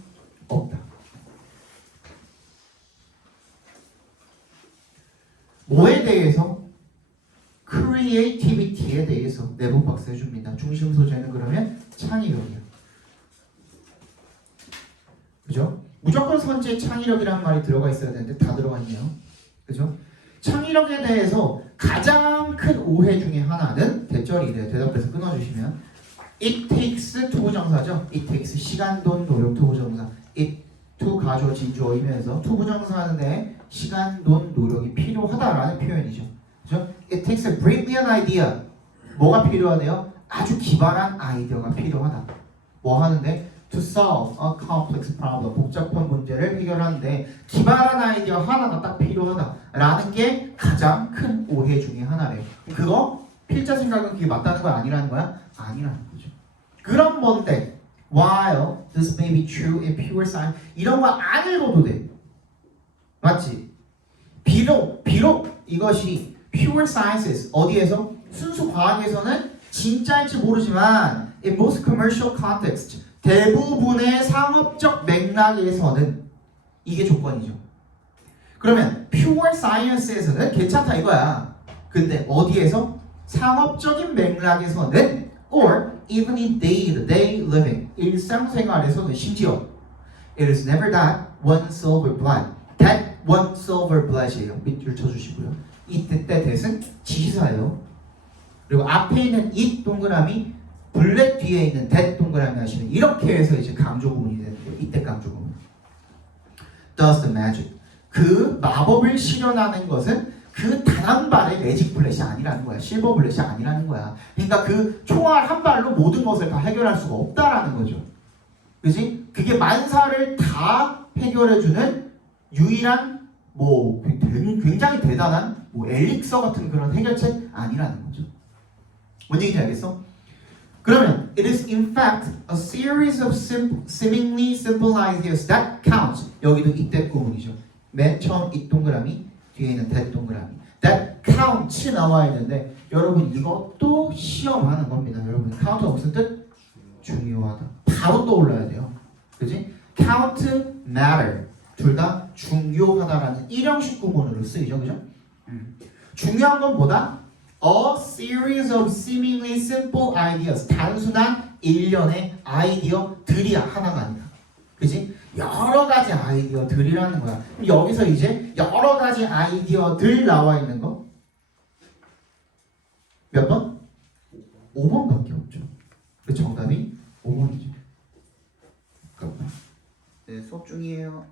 없다. 뭐에 대해서? creativity에 대해서 내분 박스 해줍니다. 중심 소재는 그러면 창의력이야. 그죠? 무조건 선제 창의력이라는 말이 들어가 있어야 되는데 다 들어가 있네요. 그죠? 창의력에 대해서 가장 큰 오해 중에 하나는 대절이래요. 대답해서 끊어주시면 it takes 투부정사죠. it takes 시간, 돈, 노력 투부정사. it to 가조, 진주, 어이면서 투부정사 하는데 시간, 돈, 노력이 필요하다라는 표현이죠. 그죠? it takes a brilliant idea. 뭐가 필요하대요? 아주 기발한 아이디어가 필요하다. 뭐 하는데? To solve a complex problem. 복잡한 문제를 해결하는데 기발한 아이디어 하나가 딱 필요하다라는 게 가장 큰 오해 중에 하나래요. 그거 필자 생각은 그게 맞다는 거 아니라는 거야? 아니라는 거죠. 그럼 뭔데? While this may be true in pure science, 이런 거 안 읽어도 돼. 맞지? 비록 이것이 pure sciences 어디에서? 순수 과학에서는 진짜일지 모르지만 in most commercial context 대부분의 상업적 맥락에서는 이게 조건이죠. 그러면 pure science에서는 괜찮다 이거야. 근데 어디에서? 상업적인 맥락에서는 or even in day-to-day living 일상생활에서는 심지어 it is never that one silver bullet. that one silver bullet이에요. 밑줄 쳐주시고요. 이때 that은 지시사예요. 그리고 앞에 있는 it 동그라미 블랙 뒤에 있는 that 동그라미 하시면 이렇게 해서 이제 강조 구문이 되는데 이때 강조 구문 does the magic 그 마법을 실현하는 것은 그 단 한 발의 매직 블렛이 아니라는 거야. 실버 블렛이 아니라는 거야. 그러니까 그 총알 한 발로 모든 것을 다 해결할 수가 없다라는 거죠. 그지? 그게 만사를 다 해결해주는 유일한 뭐 굉장히 대단한 뭐 엘릭서 같은 그런 해결책 아니라는 거죠. 뭔 얘기인지 알겠어? 그러면 it is in fact a series of seemingly simple ideas that count. 여기도 이때 구문이죠. 맨 처음 이 동그라미 뒤에 있는 that 동그라미. that count 나와 있는데 여러분 이것도 시험하는 겁니다. 여러분 count가 무슨 뜻? 중요하다. 바로 떠올라야 돼요. 그지? count, matter 둘 다 중요하다라는 일형식 구문으로 쓰이죠. 그죠? 중요한 건 뭐다? A series of seemingly simple ideas. 단순한 일련의 아이디어들이야. 하나가 아니라. 그지? 여러 가지 아이디어들이라는 거야. 그럼 여기서 이제 여러 가지 아이디어들 나와 있는 거 몇 번? 5번밖에 없죠. 그 정답이 5번이죠. 잠깐만. 네, 수업 중이에요.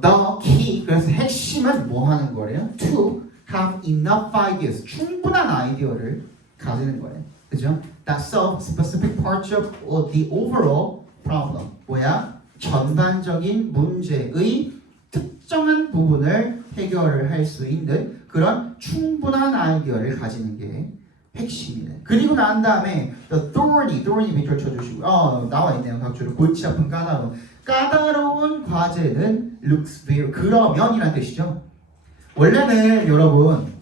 The key, 그래서 핵심은 뭐 하는 거래요? To have enough ideas, 충분한 아이디어를 가지는 거예요. 그죠? That solve specific parts of the overall problem. 뭐야? 전반적인 문제의 특정한 부분을 해결을 할 수 있는 그런 충분한 아이디어를 가지는 게 핵심이네. 그리고 난 다음에 the thorny 밑줄 쳐주시고 나와 있네요. 각주로 골치 아픈 까다로운 과제는 looks very 그러면이란 뜻이죠. 원래는 여러분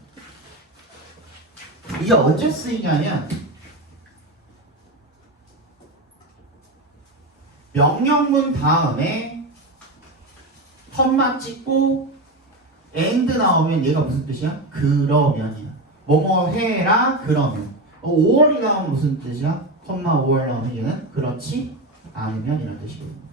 이게 언제 쓰이냐면 명령문 다음에 컴마 찍고 and 나오면 얘가 무슨 뜻이야? 그러면이야. 뭐뭐 해라 그러면 5월이 나오면 무슨 뜻이야? 컴마 5월 나오면 얘는 그렇지 않으면 이런 뜻이거든요.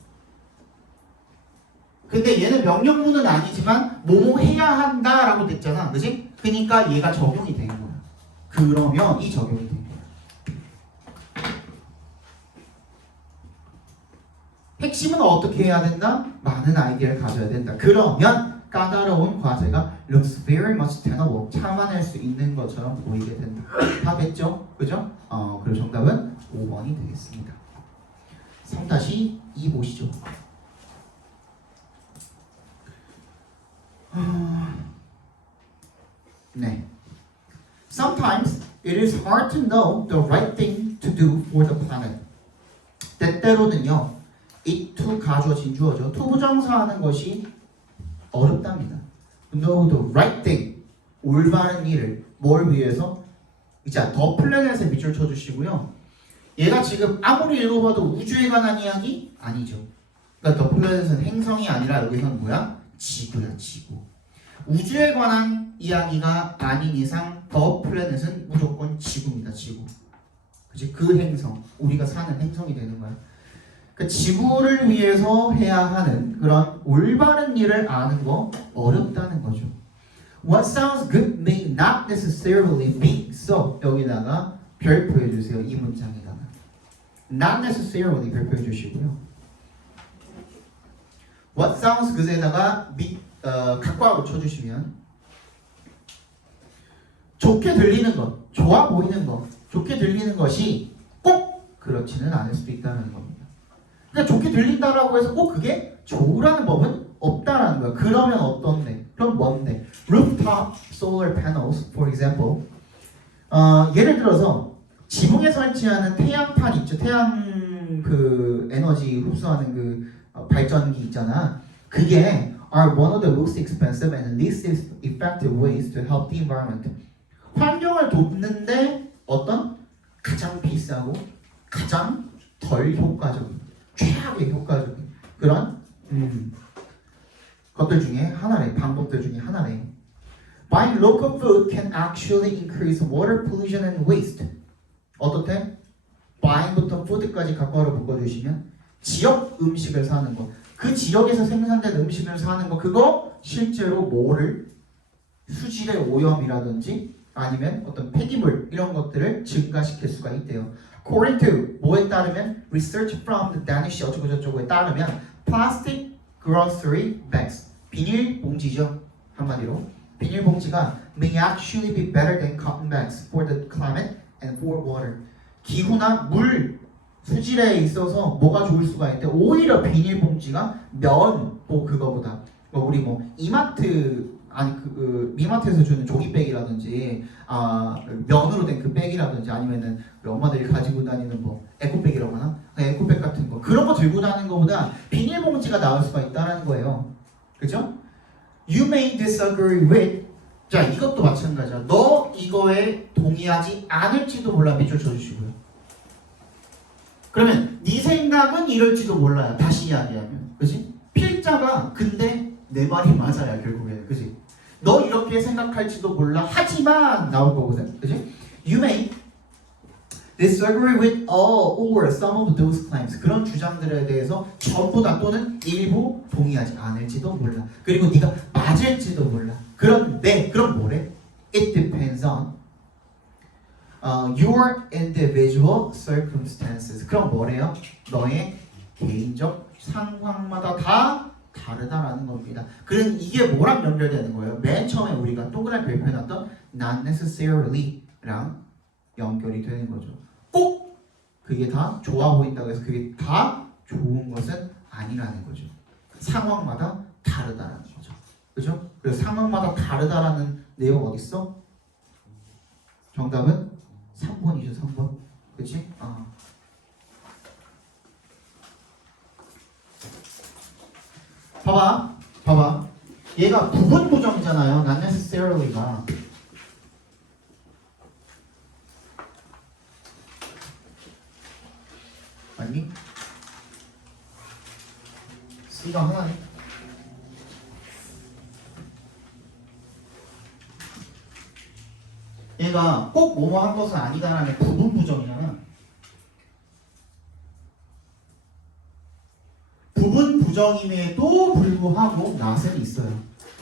근데 얘는 명령문은 아니지만 뭐뭐 해야 한다 라고 됐잖아. 그지? 그러니까 얘가 적용이 된 거야. 그러면 이 적용이 된 거야. 핵심은 어떻게 해야 된다? 많은 아이디어를 가져야 된다. 그러면 까다로운 과제가 looks very much tenable. 참아낼 수 있는 것처럼 보이게 된다. 다 됐죠? 그죠? 그리고 정답은 5번이 되겠습니다. 3-2 보시죠. 네. Sometimes it is hard to know the right thing to do for the planet. 때때로는요, it to 가주어진 주어죠. to 부정사하는 것이 어렵답니다. Know the right thing. 올바른 일을 뭘 위해서? 자, 더 플래닛에 밑줄 쳐주시고요. 얘가 지금 아무리 읽어봐도 우주에 관한 이야기 아니죠. 그러니까 더 플래닛은 행성이 아니라 여기서는 뭐야? 지구야, 지구. 우주에 관한 이야기가 아닌 이상 더 플래닛은 무조건 지구입니다, 지구. 그치? 그 행성, 우리가 사는 행성이 되는 거야. 그 지구를 위해서 해야 하는 그런 올바른 일을 아는 거 어렵다는 거죠. What sounds good may not necessarily be so. 여기다가 별표해 주세요. 이 문장에다가 not necessarily 별표해 주시고요. What sounds good에다가 각과로 쳐주시면 좋게 들리는 것, 좋아 보이는 것, 좋게 들리는 것이 꼭 그렇지는 않을 수도 있다는 겁니다. 그러니까 좋게 들린다라고 해서 꼭 그게 좋으라는 법은 없다라는 거예요. 그러면 어떤데? 그럼 뭔데? Rooftop solar panels, for example. 예를 들어서 지붕에 설치하는 태양판 있죠. 태양 그 에너지 흡수하는 그 발전기 있잖아. 그게 are one of the most expensive and least effective ways to help the environment. 환경을 돕는데 어떤 가장 비싸고 가장 덜 효과적인, 최악의 효과적인 그런 것들 중에 하나래. 방법들 중에 하나래. Buying local food can actually increase water pollution and waste. 어떻게? buying부터 food까지 각과로 묶어주시면 지역 음식을 사는 것. 그 지역에서 생산된 음식을 사는 거 그거 실제로 뭐를 수질의 오염이라든지 아니면 어떤 폐기물 이런 것들을 증가시킬 수가 있대요. According to 뭐에 따르면 research from the Danish 어쩌고저쩌고에 따르면 plastic grocery bags. 비닐 봉지죠. 한마디로. 비닐 봉지가 may actually be better than cotton bags for the climate and for water. 기후나 물 수질에 있어서 뭐가 좋을 수가 있는데 오히려 비닐 봉지가 뭐 그거보다 우리 뭐 이마트 아니 미마트에서 주는 종이백이라든지 면으로 된 그 백이라든지 아니면은 우리 엄마들이 가지고 다니는 뭐 에코백이라고 하나? 에코백 같은 거 그런 거 들고 다니는 거보다 비닐 봉지가 나을 수가 있다는 거예요. 그죠? You may disagree with 자 이것도 마찬가지야. 너 이거에 동의하지 않을지도 몰라. 밑줄 쳐주시고요. 그러면 네 생각은 이럴지도 몰라요. 다시 이야기하면 그지? 필자가 근데 내 말이 맞아야 결국에는 그지? 너 이렇게 생각할지도 몰라 하지만 나올 거거든 그지? You may disagree with all or some of those claims. 그런 주장들에 대해서 전부 다 또는 일부 동의하지 않을지도 몰라. 그리고 네가 맞을지도 몰라. 그런데 그럼 뭐래? It depends on your individual circumstances. 그럼 뭐래요? 너의 개인적 상황마다 다 다르다라는 겁니다. 그럼 이게 뭐랑 연결되는 거예요? 맨 처음에 우리가 동그라미 별표해놨던 not necessarily랑 연결이 되는 거죠. 꼭 그게 다 좋아 보인다고 해서 그게 다 좋은 것은 아니라는 거죠. 상황마다 다르다라는 거죠. 그죠? 그래서 상황마다 다르다라는 내용 어디 있어? 정답은 3번이죠. 3번. 그치? 봐봐. 얘가 부분 부정이잖아요. not necessarily가. 맞니? C가 하나네. 얘가 꼭 뭐뭐 한 것은 아니다라는 부분 부정이잖아. 부분 부정임에도 불구하고 not은 있어요.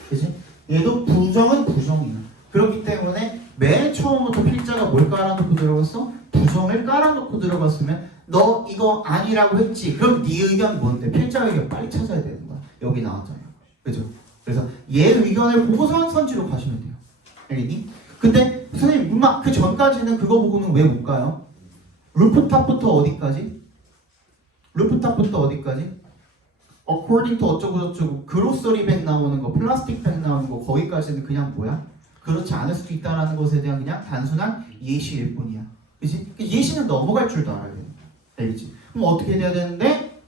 그치? 얘도 부정은 부정이야. 그렇기 때문에 맨 처음부터 필자가 뭘 깔아놓고 들어갔어? 부정을 깔아놓고 들어갔으면 너 이거 아니라고 했지. 그럼 네 의견 뭔데? 필자 의견 빨리 찾아야 되는 거야. 여기 나왔잖아요. 그죠? 그래서 얘 의견을 보고서 선지로 가시면 돼요. 알겠니? 근데 선생님 그 전까지는 그거 보고는 왜 못 가요? 루프탑부터 어디까지? according to 어쩌고저쩌고 그로서리 백 나오는 거 플라스틱 백 나오는 거 거기까지는 그냥 뭐야? 그렇지 않을 수도 있다는 것에 대한 그냥 단순한 예시일 뿐이야. 그치? 예시는 넘어갈 줄도 알아야 돼. 알겠지? 그럼 어떻게 돼야 되는데?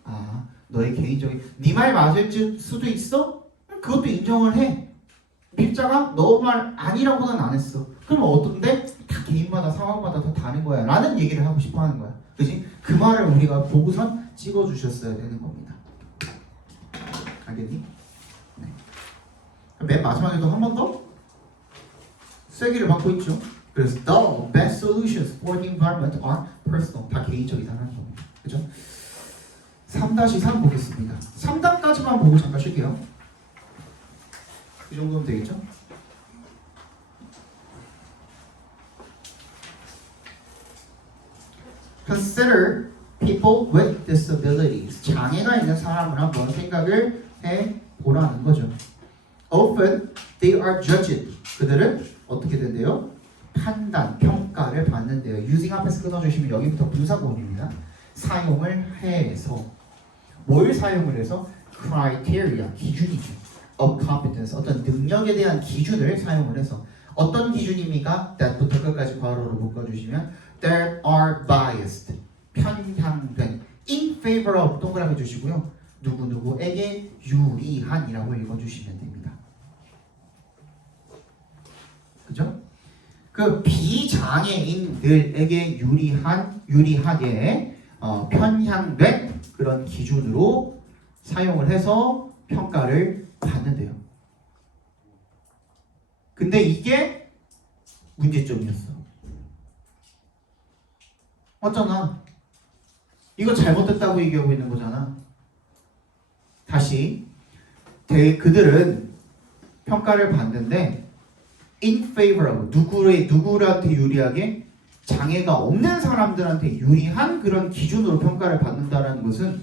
너의 개인적인 네 말 맞을 수도 있어? 그것도 인정을 해. 필자가 너 말 아니라고는 안 했어. 그럼 어떤데? 다 개인마다 상황마다 다 다른 거야 라는 얘기를 하고 싶어 하는 거야. 그치? 그 말을 우리가 보고선 찍어주셨어야 되는 겁니다. 알겠니? 네. 맨 마지막에도 한 번 더 쐐기를 받고 있죠. 그래서 the best solutions for the environment are personal. 다 개인적이다는 겁니다. 그죠? 3-3 보겠습니다. 3단까지만 보고 잠깐 쉴게요. 이 정도면 되겠죠? Consider people with disabilities. 장애가 있는 사람을 한번 생각을 해보라는 거죠. Often they are judged. 그들은 어떻게 된대요? 판단, 평가를 받는데요. using 앞에서 끊어주시면 여기부터 분사구문입니다. 사용을 해서 뭘 사용을 해서? criteria, 기준이죠. of competence, 어떤 능력에 대한 기준을 사용을 해서 어떤 기준입니까? that부터 끝까지 괄호로 묶어주시면 that are biased, 편향된 in favor of 동그라미 주시고요. 누구누구에게 유리한이라고 읽어주시면 됩니다. 그죠? 그 비장애인들에게 유리하게 편향된 그런 기준으로 사용을 해서 평가를 받는데요. 근데 이게 문제점이었어. 맞잖아. 이거 잘못됐다고 얘기하고 있는 거잖아. 다시 그들은 평가를 받는데 in favor of 누구한테 유리하게? 장애가 없는 사람들한테 유리한 그런 기준으로 평가를 받는다는 것은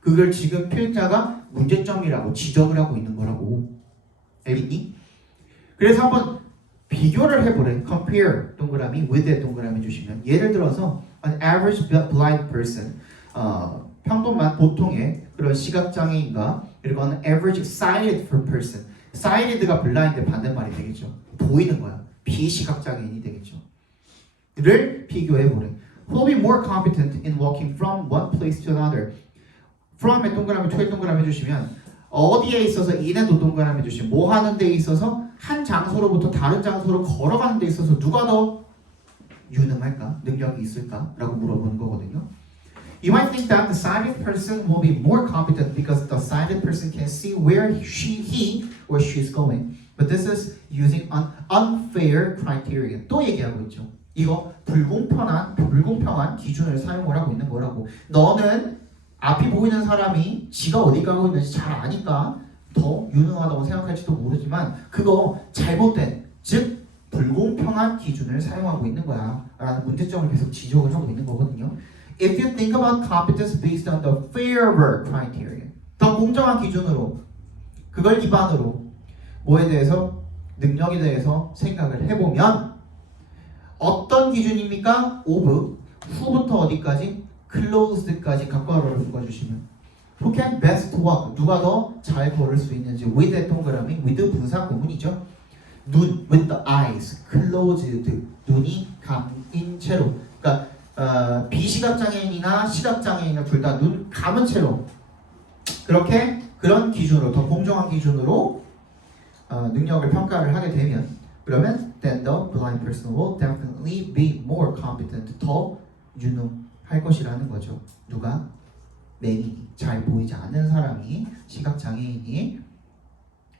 그걸 지금 필자가 문제점이라고 지적을 하고 있는 거라고. 알겠니? 그래서 한번 비교를 해보래. compare 동그라미 with 동그라미 주시면 예를 들어서 an average blind person 평범한 보통의 그런 시각장애인과 그리고 an average sighted person sighted가 blind의 반대말이 되겠죠. 보이는 거야. 비시각장애인이 되겠죠. 를 비교해보래. Who will be more competent in walking from one place to another. from의 동그라미, to의 동그라미 해주시면 어디에 있어서 in에도 동그라미 해주시면 뭐 하는 데 있어서 한 장소로부터 다른 장소로 걸어가는 데 있어서 누가 더 유능할까? 능력이 있을까? 라고 물어보는 거거든요. You might think that the sighted person will be more competent because the sighted person can see where he or she is going. But this is using an unfair criteria. 또 얘기하고 있죠. 이거 불공평한 기준을 사용을 하고 있는 거라고. 너는 앞이 보이는 사람이 지가 어디 가고 있는지 잘 아니까 더 유능하다고 생각할지도 모르지만 그거 잘못된, 즉 불공평한 기준을 사용하고 있는 거야 라는 문제점을 계속 지적을 하고 있는 거거든요. If you think about competence based on the fairer criteria, 더 공정한 기준으로 그걸 기반으로 뭐에 대해서 능력에 대해서 생각을 해보면 어떤 기준입니까? of 후부터 어디까지? closed까지 각과로를 묶어주시면 Who can best walk? 누가 더 잘 걸을 수 있는지 with 동그라미 with 분사 구문이죠. 눈 with the eyes closed 눈이 감인 채로 그러니까 비시각장애인이나 시각장애인이나 둘 다 눈 감은 채로 그렇게 그런 기준으로 더 공정한 기준으로 능력을 평가를 하게 되면 그러면 then the blind person will definitely be more competent 더 유능할 것이라는 거죠. 누가? 맹인이 잘 보이지 않는 사람이 시각장애인이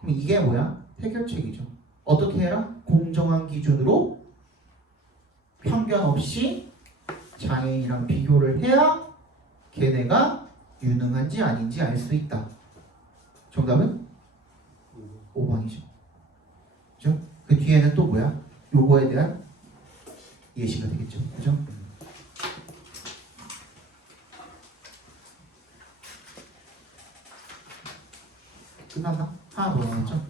그럼 이게 뭐야? 해결책이죠. 어떻게 해라? 공정한 기준으로 편견 없이 장애인이랑 비교를 해야 걔네가 유능한지 아닌지 알 수 있다. 정답은 5번이죠. 그죠? 그 뒤에는 또 뭐야? 요거에 대한 예시가 되겠죠. 그죠? 끝났나? 하나 더 남았죠?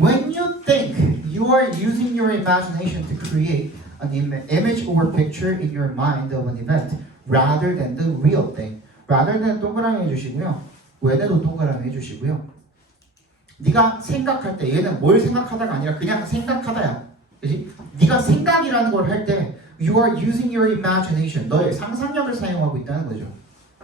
When you think you are using your imagination to create an image or picture in your mind of an event rather than the real thing. rather than 동그라미 해주시고요. when에도 동그라미 해주시고요. 네가 생각할 때 얘는 뭘 생각하다가 아니라 그냥 생각하다야. 그지? 네가 생각이라는 걸 할 때 you are using your imagination. 너의 상상력을 사용하고 있다는 거죠.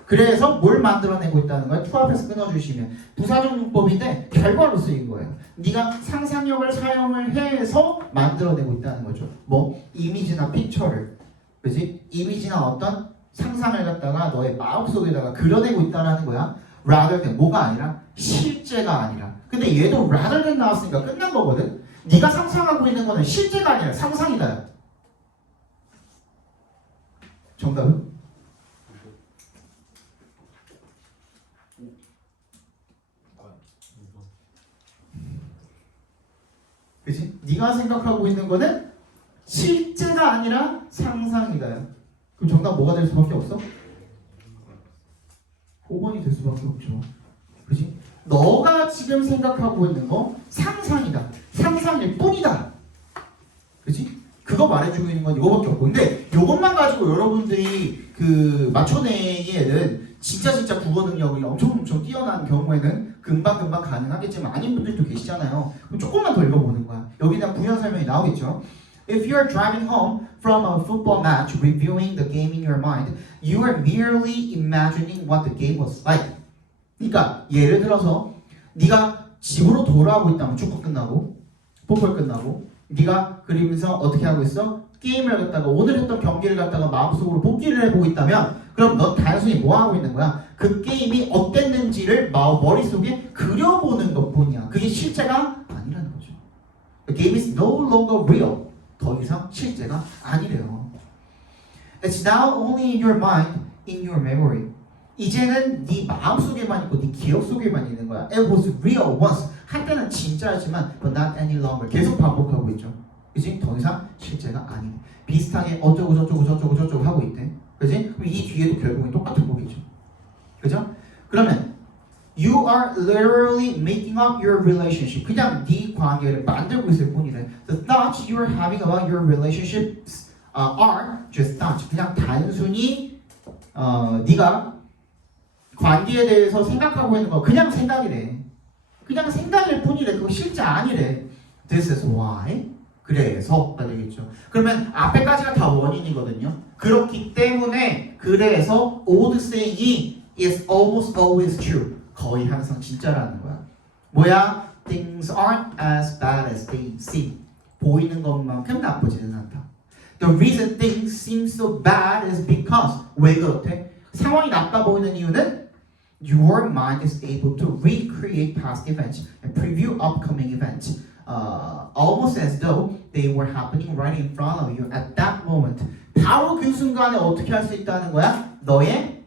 그래서 뭘 만들어내고 있다는 거야? to 앞에서 끊어주시면 부사적 문법인데 결과로 쓰인 거예요. 네가 상상력을 사용을 해서 만들어내고 있다는 거죠. 뭐 이미지나 픽처를, 그지? 이미지나 어떤 상상을 갖다가 너의 마음속에다가 그려내고 있다는 거야. rather than 뭐가 아니라 실제가 아니라. 근데 얘도 rather than 나왔으니까 끝난 거거든. 네가 상상하고 있는 거는 실제가 아니라 상상이다. 정답은? 그치? 네가 생각하고 있는 거는 실제가 아니라 상상이다. 그럼 정답 뭐가 될 수밖에 없어? 5번이 될 수밖에 없죠. 그치? 너가 지금 생각하고 있는 거 상상이다. 상상일 뿐이다. 그치? 그거 말해주고 있는 건 이거밖에 없고. 근데 이것만 가지고 여러분들이 그 맞춰내기에는 진짜 국어 능력이 엄청 뛰어난 경우에는 금방 가능하겠지만 아닌 분들도 계시잖아요. 그럼 조금만 더 읽어보는 거야. 여기다 부연 설명이 나오겠죠. If you are driving home from a football match, reviewing the game in your mind, you are merely imagining what the game was like. 그러니까 예를 들어서 네가 집으로 돌아오고 있다면 축구 끝나고 풋볼 끝나고 네가 그리면서 어떻게 하고 있어? 게임을 갖다가 오늘 했던 경기를 갖다가 마음속으로 복기를 해보고 있다면 그럼 넌 단순히 뭐 하고 있는 거야? 그 게임이 어땠는지를 머릿속에 그려보는 것뿐이야. 그게 실제가 아니라는 거죠. The game is no longer real. 더 이상 실제가 아니래요. It's now only in your mind, in your memory. 이제는 네 마음속에만 있고 네 기억 속에만 있는 거야. It was real once. 한때는 진짜였지만 but not any longer. 계속 반복하고 있죠. 그치? 더 이상 실제가 아니고 비슷하게 어쩌고 저쩌고 하고 있대. 그지? 그럼 이 뒤에도 결국엔 똑같은 거겠죠. 그죠? 그러면 you are literally making up your relationship. 그냥 네 관계를 만들고 있을 뿐이래. The thoughts you are having about your relationships are just thoughts. 그냥 단순히 네가 관계에 대해서 생각하고 있는 거 그냥 생각이래. 그냥 생각일 뿐이래. 그거 실제 아니래. This is why. 그래서가 되겠죠. 그러면 앞에까지가 다 원인이거든요. 그렇기 때문에 그래서 old saying is almost always true. 거의 항상 진짜라는 거야. 뭐야? Things aren't as bad as they seem. 보이는 것만큼 나쁘지는 않다. The reason things seem so bad is because 왜 그렇대? 상황이 나빠 보이는 이유는 your mind is able to recreate past events and preview upcoming events. Almost as though they were happening right in front of you at that moment. 바로 그 순간에 어떻게 할 수 있다는 거야? 너의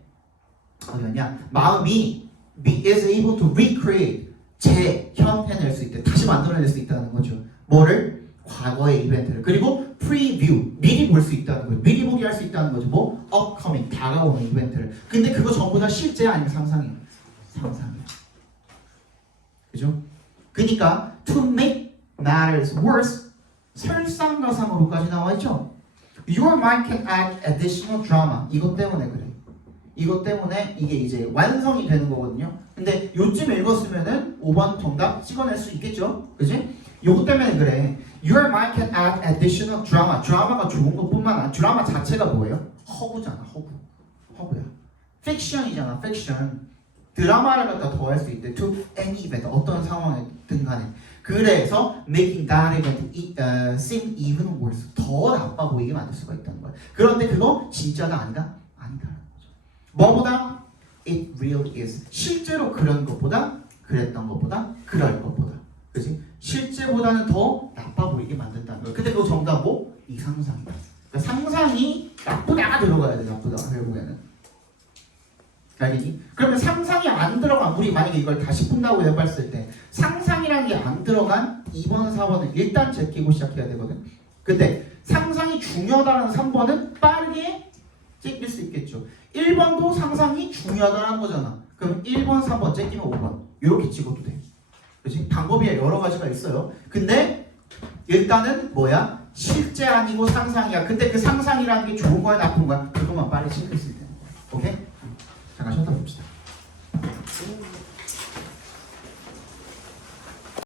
어디냐? 마음이 is able to recreate 재현해낼 수 있대. 다시 만들어낼 수 있다는 거죠. 뭐를? 과거의 이벤트를. 그리고 preview 미리 볼 수 있다는 거죠. 미리 보기 할 수 있다는 거죠. 뭐? upcoming 다가오는 이벤트를. 근데 그거 전부 다 실제야 아니면 상상이야? 상상이야. 그죠? 그러니까 to make matters worse 설상가상으로까지 나와 있죠. Your mind can add additional drama. 이것 때문에 그래. 이것 때문에 이게 이제 완성이 되는 거거든요. 근데 요쯤 읽었으면은 5번 정답 찍어낼 수 있겠죠? 그지? 요것 때문에 그래. Your mind can add additional drama. 드라마가 좋은 것뿐만 아니라 드라마 자체가 뭐예요? 허구잖아. 허구야. 픽션이잖아. 픽션. 드라마를 갖다 더할 수 있대. To any event. 어떤 상황이든 간에. 그래서 making that event seem even worse. 더 나빠 보이게 만들 수가 있다는 거야. 그런데 그거 진짜다 아니다? 아니다. 뭐보다? It really is. 실제로 그런 것보다 그랬던 것보다 그럴 것보다. 그지? 실제보다는 더 나빠 보이게 만든다는 거야. 근데 그거 정답 뭐? 이 상상이다. 그러니까 상상이 나쁘다가 들어가야 돼. 나쁘다. 결국에는. 알겠니? 그러면 상상이 안 들어간 우리 만약에 이걸 다시 푼다고 해봤을 때 상상이라는 게 안 들어간 2번, 4번은 일단 제끼고 시작해야 되거든. 근데 상상이 중요하다는 3번은 빠르게 제낄 수 있겠죠. 1번도 상상이 중요하다는 거잖아. 그럼 1번, 3번 제끼면 5번 이렇게 찍어도 돼. 그렇지? 방법이 여러 가지가 있어요. 근데 일단은 뭐야? 실제 아니고 상상이야. 근데 그 상상이라는 게 좋은 거야 나쁜 거야? 그것만 빨리 찍을 수 있는 거야. 오케이? 잠깐 쉬었다 봅시다.